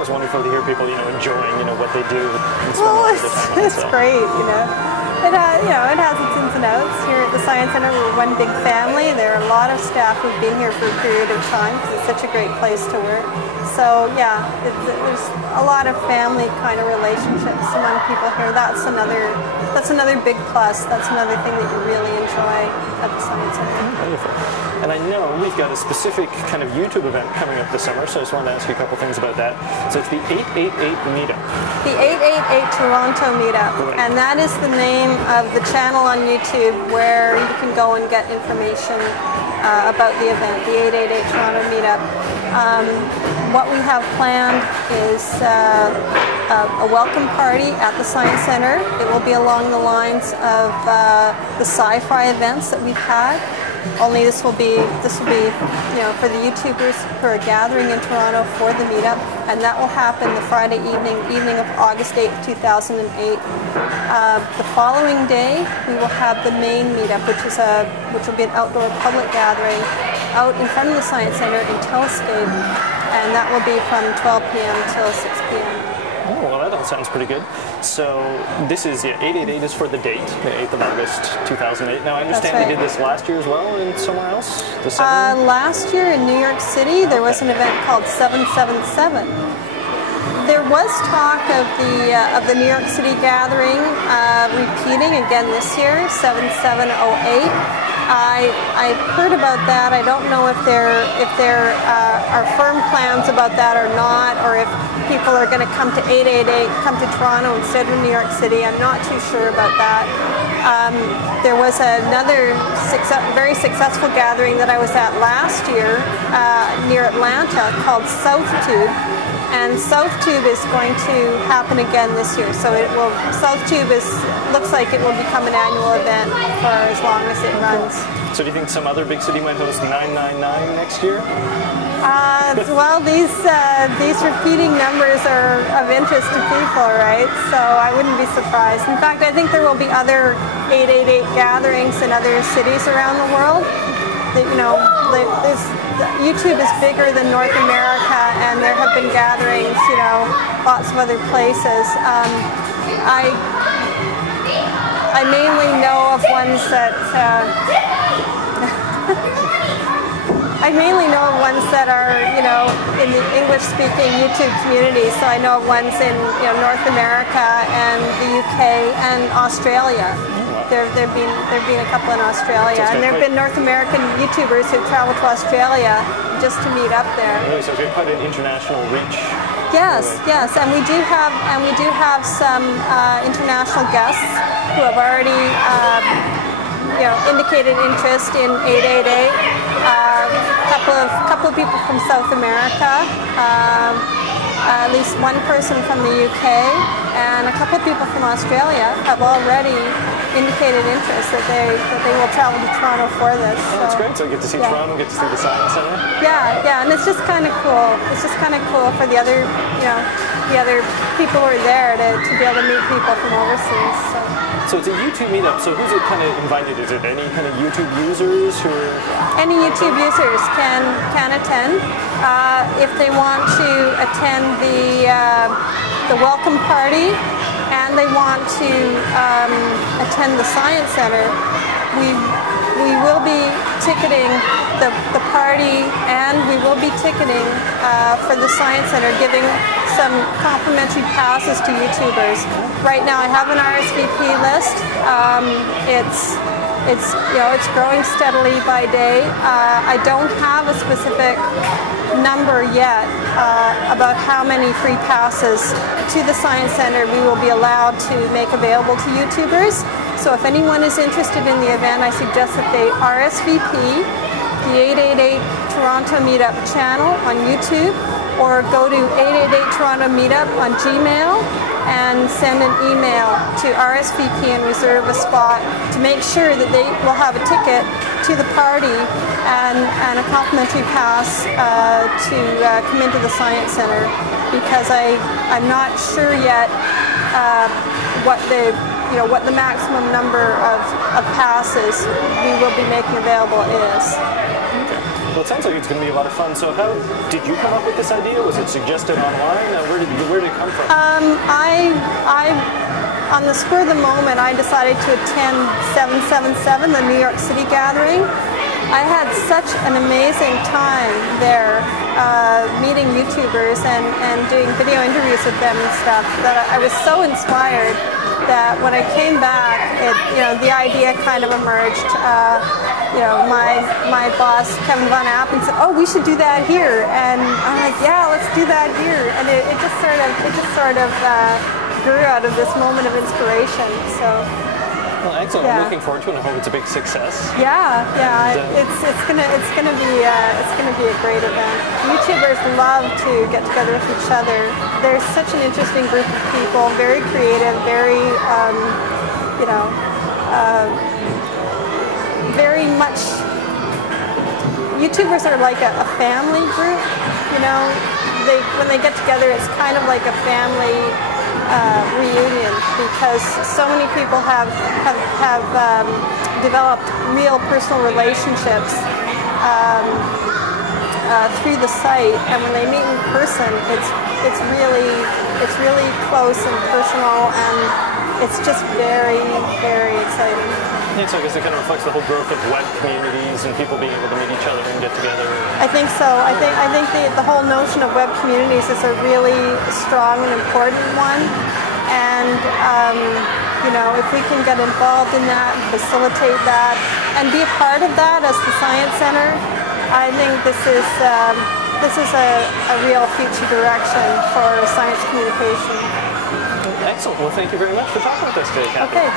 always wonderful to hear people, enjoying, what they do and spend Well, all of the time on it. it's great, It has its ins and outs. Here at the Science Centre, we're one big family. There are a lot of staff who've been here for a period of time because it's such a great place to work. So yeah, there's a lot of family kind of relationships among people here. That's another big plus. That's another thing that you really enjoy at the Science Centre. Wonderful. And I know we've got a specific kind of YouTube event coming up this summer, so I just wanted to ask you a couple things about that. So it's the 888 Meetup. The 888 Toronto Meetup, right. And that is the name of the channel on YouTube where you can go and get information about the event, the 888 Toronto Meetup. What we have planned is a welcome party at the Science Centre. It will be along the lines of the sci-fi events that we've had. Only this will be for the YouTubers who are gathering in Toronto for the meetup, and that will happen the Friday evening of August 8th, 2008. The following day, we will have the main meetup, which will be an outdoor public gathering out in front of the Science Centre in Telescape, and that will be from 12 p.m. till 6 p.m. Oh, well, that all sounds pretty good. So this is, 888 is for the date, the 8th of August, 2008. Now, I understand right. you did this last year as well and somewhere else? Last year in New York City, there was an event called 777. There was talk of the New York City gathering repeating again this year, 7708. I've heard about that. I don't know if there are firm plans about that or not, or if people are going to come to 888, come to Toronto instead of New York City. I'm not too sure about that. There was another very successful gathering that I was at last year near Atlanta called South Tube. And South Tube is going to happen again this year. So South Tube looks like it will become an annual event for as long as it runs. So do you think some other big city might host 999 next year? Well, these repeating numbers are of interest to people, right? So I wouldn't be surprised. In fact, I think there will be other 888 gatherings in other cities around the world. YouTube is bigger than North America, and there have been gatherings, lots of other places. I mainly know of ones that are, in the English-speaking YouTube community. So I know of ones in North America and the UK and Australia. There've been a couple in Australia, and there have been North American YouTubers who traveled to Australia just to meet up there. Really, so it's quite an international reach. Yes, and we do have some international guests who have already indicated interest in 888. Couple of people from South America. At least one person from the UK and a couple of people from Australia have already indicated interest that they will travel to Toronto for this. Oh, that's great. So you get to see Toronto, get to see the Science Centre. Yeah, and it's just kind of cool. It's just kind of cool for the other people who are there to be able to meet people from overseas. So it's a YouTube meetup. So who's it kind of invited? Is it any kind of YouTube users who are? Any YouTube users can attend. If they want to attend the welcome party and they want to attend the Science Centre, we will be ticketing the party, and we will be ticketing for the Science Centre, giving some complimentary passes to YouTubers. Right now I have an RSVP list. It's growing steadily by day. I don't have a specific number yet about how many free passes to the Science Centre we will be allowed to make available to YouTubers. So if anyone is interested in the event, I suggest that they RSVP the 888 Toronto Meetup channel on YouTube, or go to 888 Toronto Meetup on Gmail and send an email to RSVP and reserve a spot to make sure that they will have a ticket to the party and a complimentary pass to come into the Science Centre, because I'm not sure yet what the maximum number of passes we will be making available is. Okay. Well, it sounds like it's going to be a lot of fun. So how did you come up with this idea? Was it suggested online? Where did it come from? On the spur of the moment, I decided to attend 777, the New York City gathering. I had such an amazing time there, meeting YouTubers and doing video interviews with them and stuff, that I was so inspired that when I came back, the idea kind of emerged. My boss, Kevin Von Appen, said, "Oh, we should do that here," and I'm like, "Yeah, let's do that here." And it just sort of grew out of this moment of inspiration. So. Well, excellent. Yeah. I'm looking forward to it, and I hope it's a big success. Yeah. It's gonna be a great event. YouTubers love to get together with each other. There's such an interesting group of people, very creative, very very much. YouTubers are like a family group. When they get together, it's kind of like a family reunion, because so many people have developed real personal relationships through the site, and when they meet in person, it's really close and personal, and it's just very, very exciting. Yeah, so I guess it kind of reflects the whole growth of web communities and people being able to meet each other and get together. I think so. I think the whole notion of web communities is a really strong and important one. And if we can get involved in that, and facilitate that, and be a part of that as the Science Center, I think this is a real future direction for science communication. Excellent. Well, thank you very much for talking with us today, Kathy. Okay.